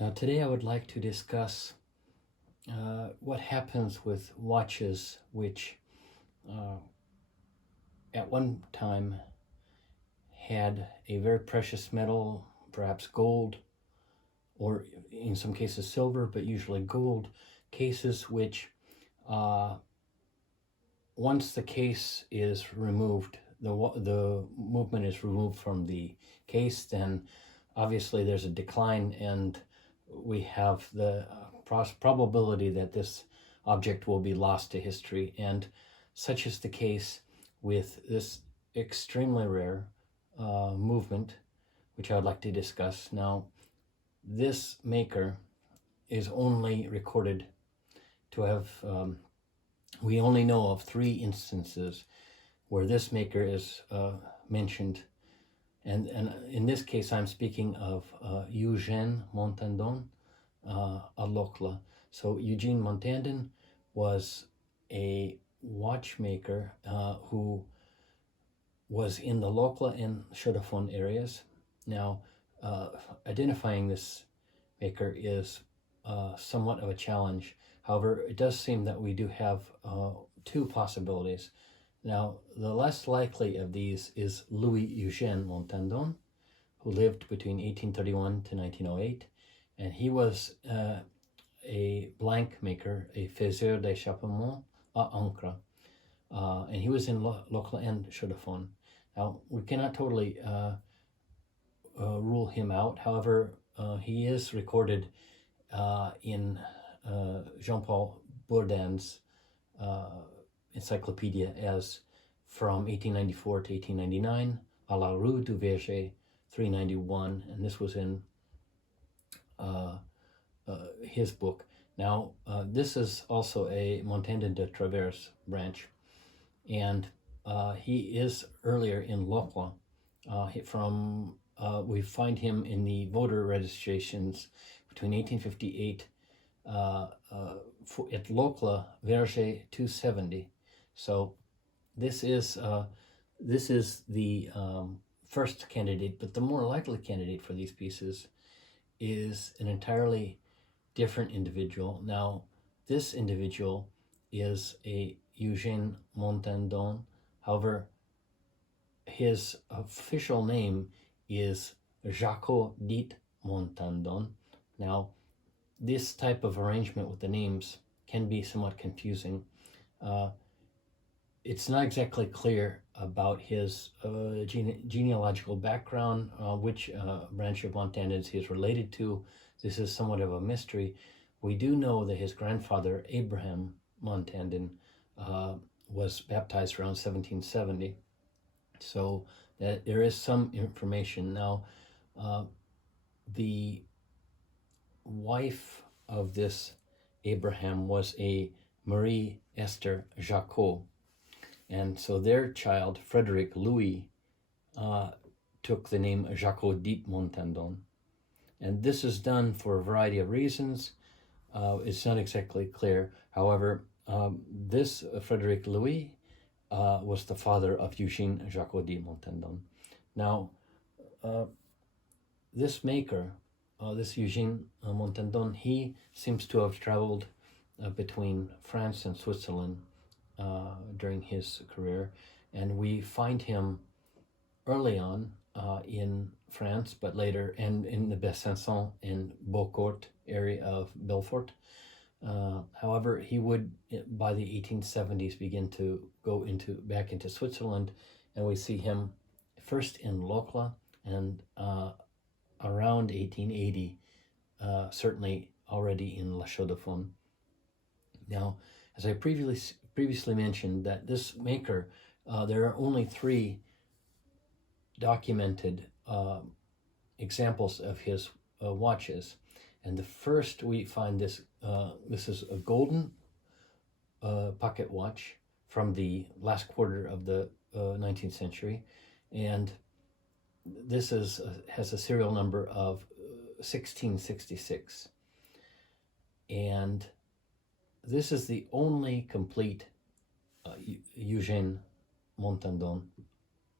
Now, today I would like to discuss what happens with watches which uh, at one time had a very precious metal, perhaps gold, or in some cases silver, but usually gold cases, which uh, once the case is removed, the movement is removed from the case, then obviously there's a decline, and we have the probability that this object will be lost to history. And such is the case with this extremely rare movement, which I would like to discuss. Now, this maker is only recorded to have, we only know of 3 instances where this maker is mentioned. And in this case, I'm speaking of Eugène Montandon, a Locla. So Eugene Montandon was a watchmaker who was in the Locla and Chaux-de-Fonds areas. Now, identifying this maker is somewhat of a challenge. However, it does seem that we do have 2 possibilities. Now, the less likely of these is Louis Eugène Montandon, who lived between 1831 to 1908, and he was a blank maker, a faiseur d'échappement à encre, and he was in Locla and Chaux-de-Fonds. Now, we cannot totally rule him out. However, he is recorded in Jean-Paul Bourdain's encyclopedia as from 1894 to 1899, à la Rue du Verger, 391, and this was in his book. Now, this is also a Montandon de Travers branch, and he is earlier in Locla. We find him in the voter registrations between 1858 at Locla, Verger 270. So this is the first candidate, but the more likely candidate for these pieces is an entirely different individual. Now, this individual is a Eugène Montandon. However, his official name is Jacques dit Montandon. Now, this type of arrangement with the names can be somewhat confusing. It's not exactly clear about his genealogical background, which branch of Montandons he is related to. This is somewhat of a mystery. We do know that his grandfather, Abraham Montandon, was baptized around 1770. So that there is some information. Now, the wife of this Abraham was a Marie Esther Jacot, and so their child, Frederick Louis, took the name Jacques dit Montandon. And this is done for a variety of reasons. It's not exactly clear. However, this Frederick Louis was the father of Eugène Jacques dit Montandon. Now, this maker, this Eugène Montandon, he seems to have traveled between France and Switzerland during his career, and we find him early on in France, but later and in the Besançon and Beaucourt area of Belfort. However, he would by the 1870s begin to go back into Switzerland, and we see him first in Locla and around 1880, certainly already in La Chaux-de-Fonds. Now, as I previously mentioned, that this maker, there are only 3 documented examples of his watches, and the first we find this is a golden pocket watch from the last quarter of the 19th century, and this has a serial number of 1666, and this is the only complete Eugène Montandon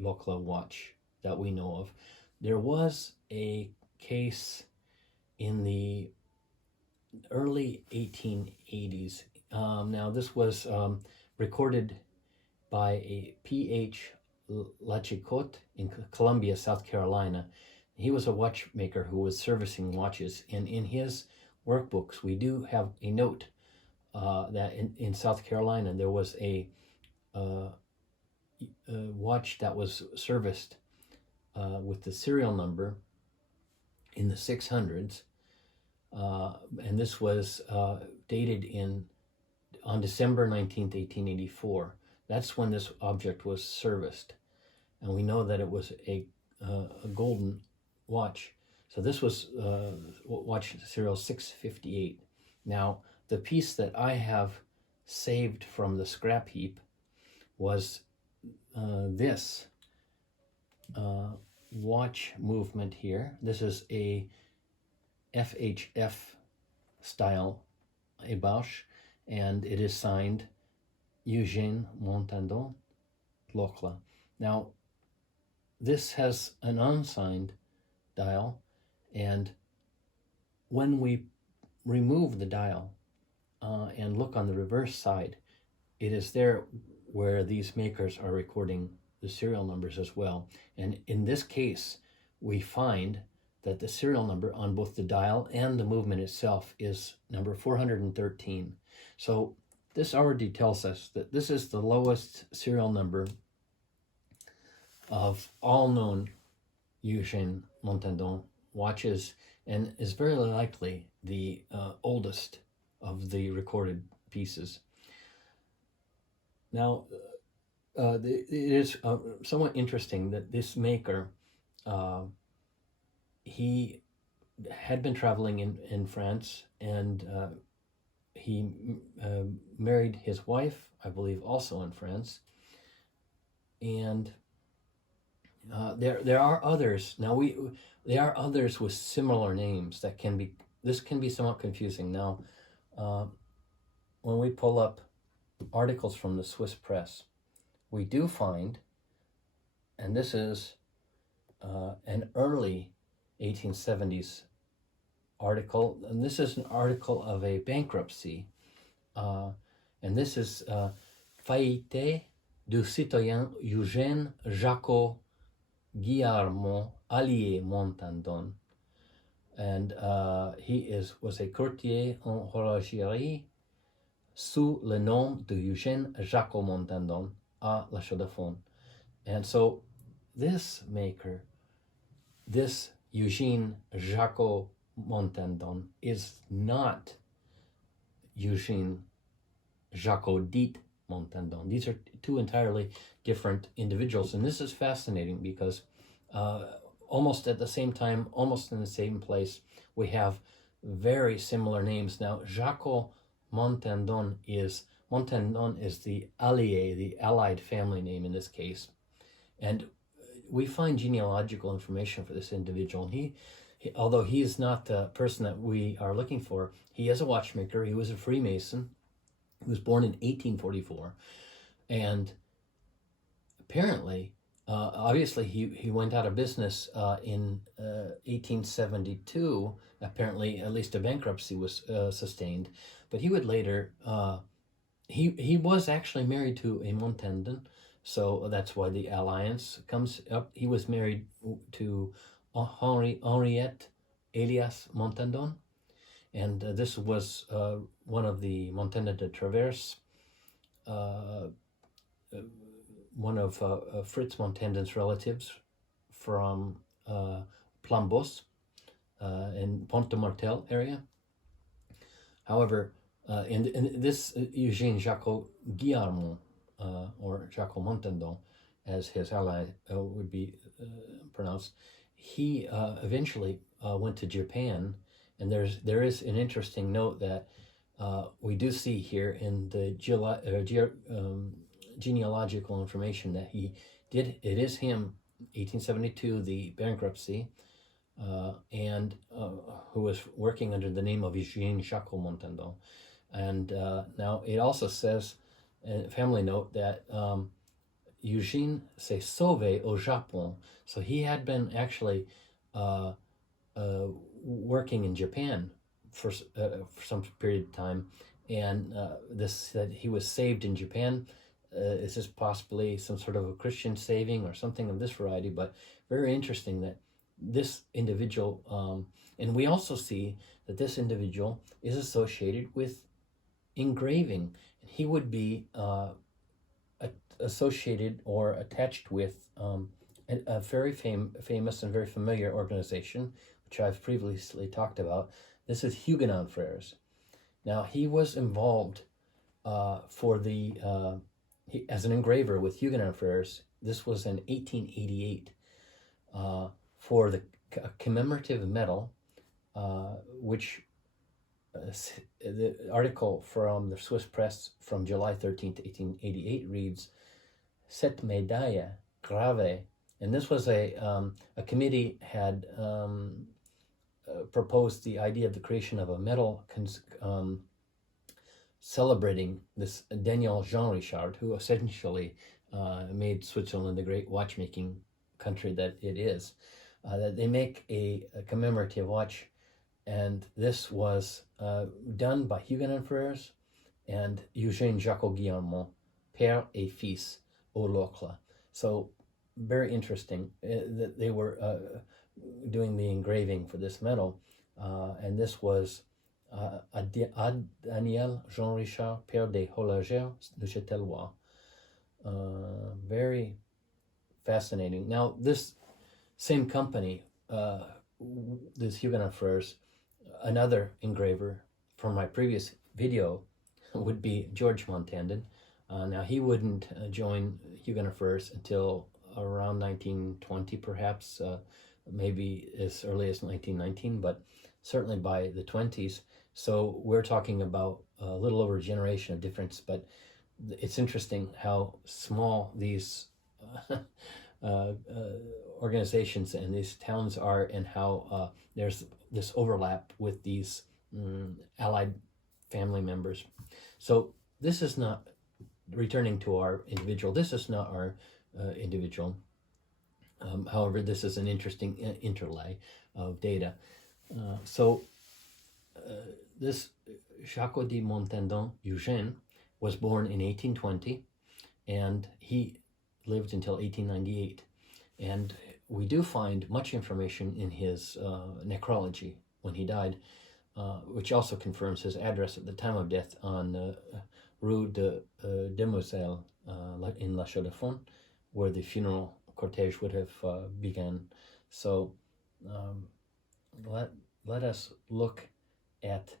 Locla watch that we know of. There was a case in the early 1880s. Now, this was recorded by a P.H. Lachicot in Columbia, South Carolina. He was a watchmaker who was servicing watches, and in his workbooks, we do have a note that in South Carolina there was a watch that was serviced with the serial number in the 600s, and this was dated on December 19th, 1884. That's when this object was serviced, and we know that it was a golden watch. So this was watch serial 658. Now, the piece that I have saved from the scrap heap was this watch movement here. This is a FHF style ébauche, and it is signed Eugène Montandon, L'Ocle. Now, this has an unsigned dial, and when we remove the dial and look on the reverse side, it is there where these makers are recording the serial numbers as well. And in this case, we find that the serial number on both the dial and the movement itself is number 413. So this already tells us that this is the lowest serial number of all known Eugène Montandon watches, and is very likely the oldest of the recorded pieces. Now, it is somewhat interesting that this maker, he had been traveling in France, and he married his wife, I believe, also in France. And there are others. Now there are others with similar names that can be. This can be somewhat confusing. Now, when we pull up articles from the Swiss press, we do find, and this is an early 1870s article, and this is an article of a bankruptcy, and this is Faillite du citoyen Eugène Jacques Guillarmont Allié Montandon, and he was a courtier en horlogerie sous le nom de Eugène Jacques Montandon à La Chaux-de-Fonds. And so this maker, this Eugène Jacques Montandon, is not Eugène Jacques dit Montandon. These are two entirely different individuals, and this is fascinating because almost at the same time, almost in the same place, we have very similar names. Now, Jacques Montandon is the allié, the allied family name in this case, and we find genealogical information for this individual. And he, although he is not the person that we are looking for, he is a watchmaker. He was a Freemason. He was born in 1844, and apparently, obviously, he went out of business in 1872. Apparently, at least a bankruptcy was sustained, but he would later. He was actually married to a Montandon, so that's why the alliance comes up. He was married to Henriette alias Montandon, and this was one of the Montandon de Travers, one of Fritz Montandon's relatives from Plambos in Pont-de-Martel area. However, in this Eugène Jacques Guillarmont, or Jacques Montandon, as his ally would be pronounced, he eventually went to Japan, and there is an interesting note that we do see here in the genealogical information that he did. It is him, 1872, the bankruptcy, and who was working under the name of Eugène Jacques Montandon. And now it also says, a family note, that Eugène s'est sauvé au Japon. So he had been actually working in Japan for some period of time, and this that he was saved in Japan. Is this possibly some sort of a Christian saving or something of this variety? But very interesting that this individual, and we also see that this individual is associated with engraving. He would be associated or attached with a very famous and very familiar organization, which I've previously talked about. This is Huguenot Frères. Now, he was involved as an engraver with Huguenot Frères. This was in 1888 for the commemorative medal, which the article from the Swiss press from July 13th, 1888 reads, Cette médaille grave. And this was a committee had proposed the idea of the creation of a medal celebrating this Daniel Jean Richard, who essentially made Switzerland the great watchmaking country that it is. That they make a commemorative watch, and this was done by Huguenot Frères and Eugène Jacot-Guillermont, père et fils au Locle. So very interesting that they were doing the engraving for this medal, and this was Daniel Jean Richard, père des Horlogers de Châtellois. Very fascinating. Now, this same company, this Huguenot Frères, another engraver from my previous video would be George Montandon. Now, he wouldn't join Huguenot Frères until around 1920, perhaps, maybe as early as 1919, but certainly by the 20s. So we're talking about a little over a generation of difference, but it's interesting how small these organizations and these towns are, and how there's this overlap with these allied family members. So this is not, returning to our individual, this is not our individual. However, this is an interesting interlay of data. This Jacot de Montandon Eugène was born in 1820, and he lived until 1898. And we do find much information in his necrology when he died, which also confirms his address at the time of death on Rue de Demoiselle in La Chaux-de-Fonds, where the funeral cortege would have begun. So let us look at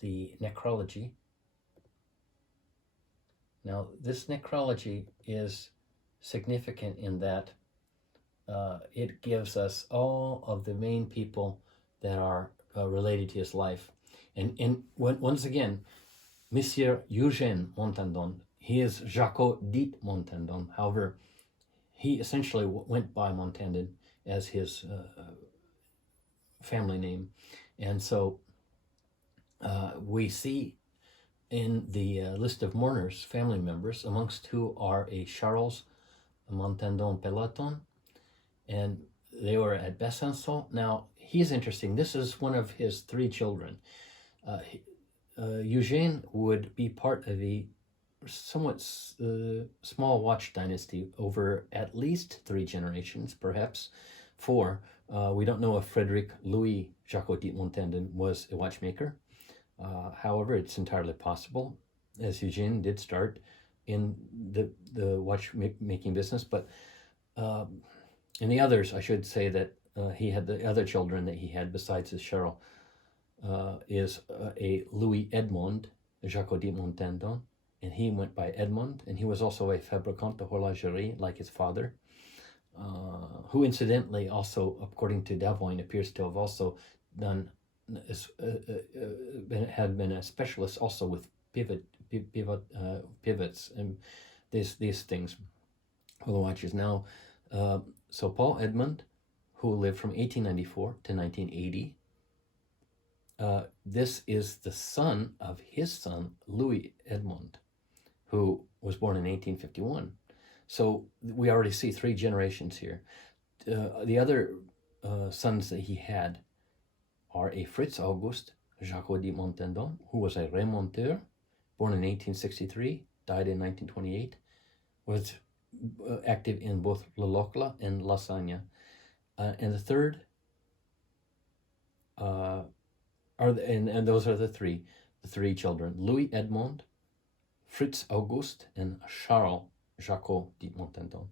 the necrology. Now, this necrology is significant in that it gives us all of the main people that are related to his life. And once again, Monsieur Eugène Montandon, he is Jacot dit Montandon. However, he essentially went by Montandon as his family name. And so we see in the list of mourners, family members, amongst who are a Charles Montandon Peloton, and they were at Besançon. Now, he's interesting. This is one of his three children. Eugène would be part of a somewhat small watch dynasty over at least 3 generations, perhaps 4. We don't know if Frederic Louis Jacot dit Montandon was a watchmaker. However, it's entirely possible, as Eugène did start in the watchmaking business. But in the others, I should say that he had the other children that he had besides his Cheryl is a Louis Edmond Jacot dit Montandon, and he went by Edmond, and he was also a fabricant de horlogerie like his father, who incidentally also, according to Davoine, appears to have also done had been a specialist also with pivots and these things for the watches. Now, so Paul Edmond, who lived from 1894 to 1980, this is the son of his son, Louis Edmond, who was born in 1851. So we already see 3 generations here. The other sons that he had are a Fritz August Jacques de Montandon, who was a remonteur, born in 1863, died in 1928, was active in both Le Locle and La Sagne. And the third, and those are the three children: Louis Edmond, Fritz Auguste, and Charles Jacques de Montandon.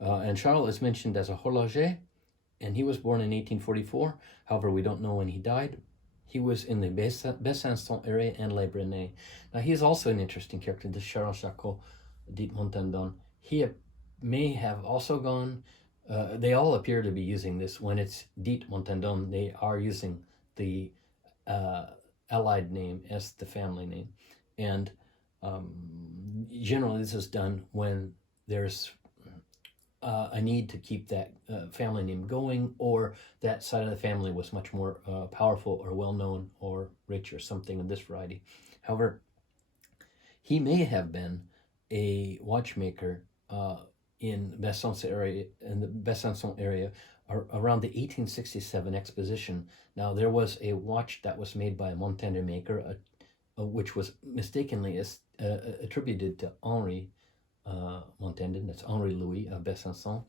And Charles is mentioned as a horloger, and he was born in 1844. However, we don't know when he died. He was in the Besançon area and Le Brenay. Now, he is also an interesting character, this Charles Jacques de Montandon. He may have also gone, they all appear to be using this. When it's dit Montandon, they are using the allied name as the family name. And generally this is done when there's a need to keep that family name going, or that side of the family was much more powerful or well-known or rich or something of this variety. However, he may have been a watchmaker in the Besançon area around the 1867 exposition. Now, there was a watch that was made by a Montandon maker, which was mistakenly attributed to Henri Montandon. That's Henri Louis of Besançon,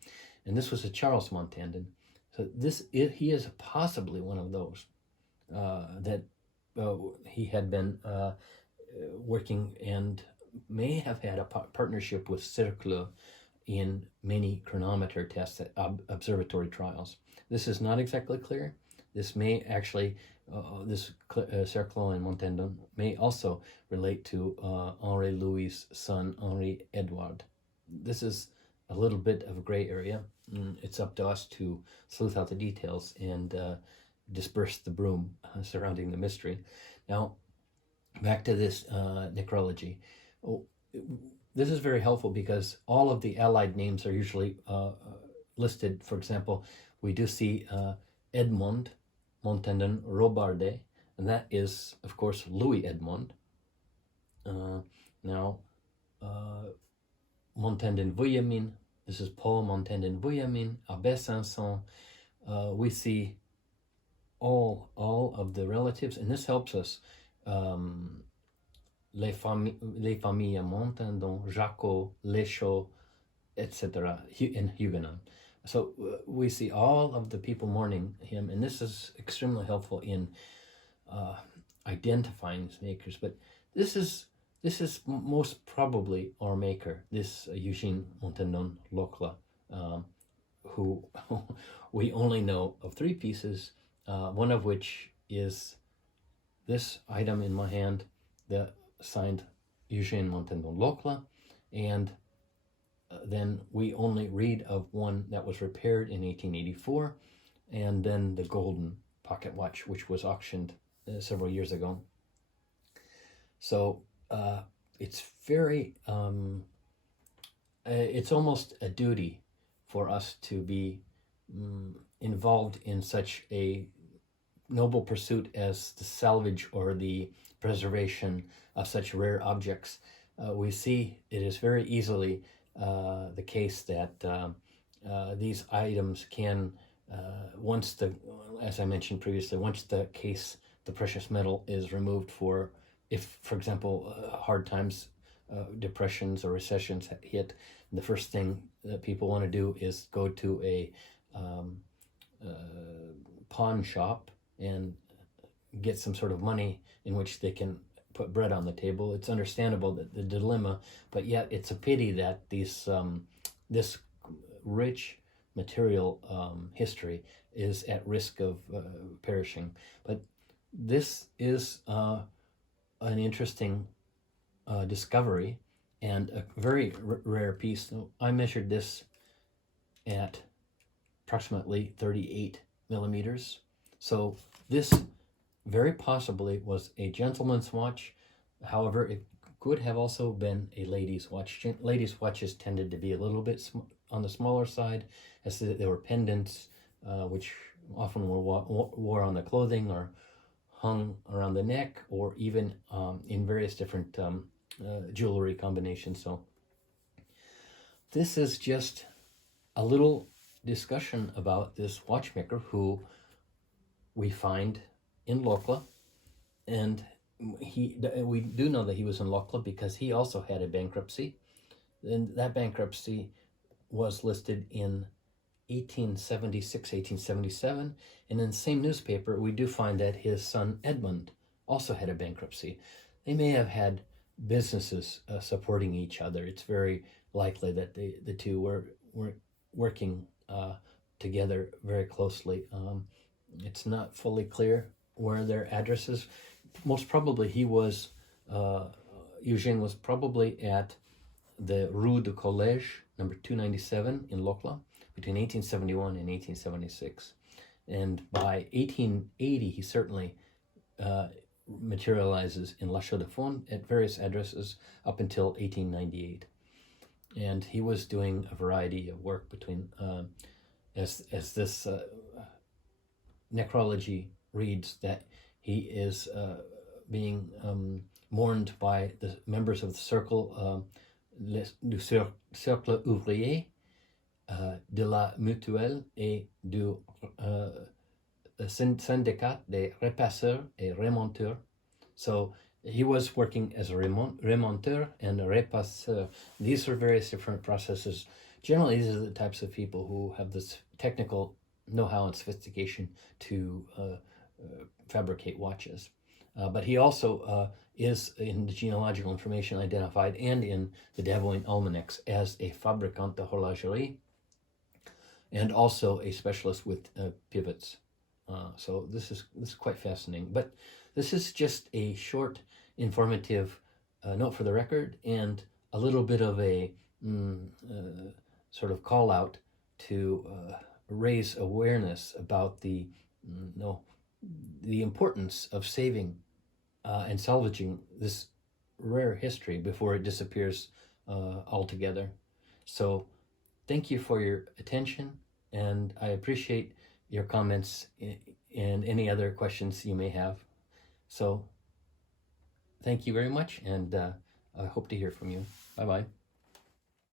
and this was a Charles Montandon. So he is possibly one of those that he had been working and may have had a partnership with Cercle in many chronometer tests at observatory trials. This is not exactly clear. This may actually, Cercle and Montandon may also relate to Henri Louis' son, Henri Edouard. This is a little bit of a gray area. It's up to us to sleuth out the details and disperse the broom surrounding the mystery. Now, back to this necrology. This is very helpful because all of the allied names are usually listed. For example, we do see Edmond Montandon Robardet, and that is, of course, Louis Edmond. Now, Montandon Vuillemin, this is Paul Montandon Vuillemin, à Besançon. We see all of the relatives, and this helps us. Les familles Montandon, Jacques, Lechaud, etc., in Huguenot. So we see all of the people mourning him, and this is extremely helpful in identifying his makers. But this is most probably our maker, this Eugène Montandon Locle, who we only know of 3 pieces, one of which is this item in my hand, the signed Eugène Montandon Locle, and then we only read of one that was repaired in 1884, and then the golden pocket watch, which was auctioned several years ago. So it's very, it's almost a duty for us to be involved in such a noble pursuit as the salvage or the preservation of such rare objects. We see it is very easily the case that these items can, as I mentioned previously, once the precious metal is removed for, if, for example, hard times, depressions or recessions hit, the first thing that people want to do is go to a pawn shop and get some sort of money in which they can put bread on the table. It's understandable that the dilemma, but yet it's a pity that these this rich material history is at risk of perishing. But this is an interesting discovery and a very rare piece. So I measured this at approximately 38 millimeters. So this very possibly was a gentleman's watch. However, it could have also been a lady's watch. Ladies' watches tended to be a little bit on the smaller side, as there were pendants, which often were wore on the clothing or hung around the neck, or even in various different jewelry combinations. So this is just a little discussion about this watchmaker who we find in Lokla, and we do know that he was in Lokla because he also had a bankruptcy, and that bankruptcy was listed in 1876, 1877, and in the same newspaper we do find that his son Edmund also had a bankruptcy. They may have had businesses supporting each other. It's very likely that the two were working together very closely. It's not fully clear where their addresses. Most probably Eugène was probably at the Rue du Collège, number 297 in Lokla, between 1871 and 1876. And by 1880, he certainly materializes in La Chaux-de-Fonds at various addresses up until 1898. And he was doing a variety of work between, as this necrology reads, that he is being mourned by the members of the circle du cercle ouvrier, de la mutuelle et du syndicat des repasseurs et remonteurs. So he was working as a remonteur and a repasseur. These are various different processes. Generally, these are the types of people who have this technical know-how and sophistication to fabricate watches. But he also is in the genealogical information identified and in the Davoine almanacs as a fabricant de horlogerie, and also a specialist with pivots. So this is quite fascinating. But this is just a short, informative note for the record, and a little bit of a sort of call out to raise awareness about the importance of saving and salvaging this rare history before it disappears altogether. So thank you for your attention, and I appreciate your comments and any other questions you may have. So thank you very much, and I hope to hear from you. Bye-bye.